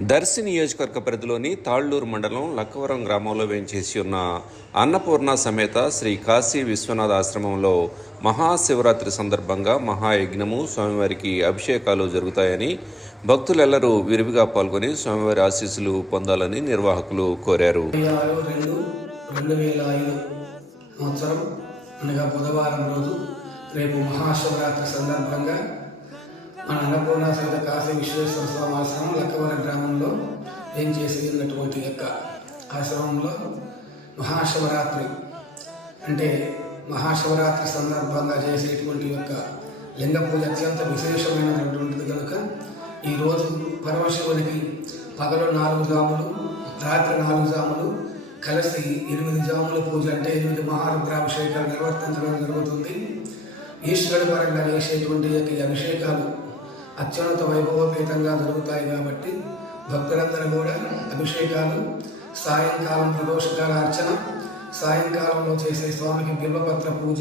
దర్శి నియోజకవర్గ పరిధిలోని తాళ్ళూరు మండలం లక్కవరం గ్రామంలో వేంచేసి ఉన్న అన్నపూర్ణ సమేత శ్రీ కాశీ విశ్వనాథ ఆశ్రమంలో మహాశివరాత్రి సందర్భంగా మహాయజ్ఞము స్వామివారికి అభిషేకాలు జరుగుతాయని భక్తులెల్లరూ విరివిగా పాల్గొని స్వామివారి ఆశీస్సులు పొందాలని నిర్వాహకులు కోరారు. అనగా బుధవారం రోజు రేపు మహాశివరాత్రి సందర్భంగా మన అన్నపూర్ణ ఏం చేసి ఉన్నటువంటి యొక్క ఆశ్రమంలో మహాశివరాత్రి. అంటే మహాశివరాత్రి సందర్భంగా చేసేటువంటి యొక్క లింగ పూజ అత్యంత విశేషమైనటువంటిది కనుక ఈరోజు పరమశివునికి పగలు నాలుగు జాములు రాత్రి నాలుగు జాములు కలిసి ఎనిమిది జాముల పూజ అంటే ఎనిమిది మహారుద్రాభిషేకాలు నిర్వర్తించడం జరుగుతుంది. ఈశ్వరుడి పరంగా చేసేటువంటి యొక్క అభిషేకాలు అత్యున్నత వైభవపేతంగా జరుగుతాయి కాబట్టి భక్తులందరూ కూడా అభిషేకాలు సాయంకాలం ప్రదోషకాల అర్చన సాయంకాలంలో చేసే స్వామికి బిల్వపత్ర పూజ.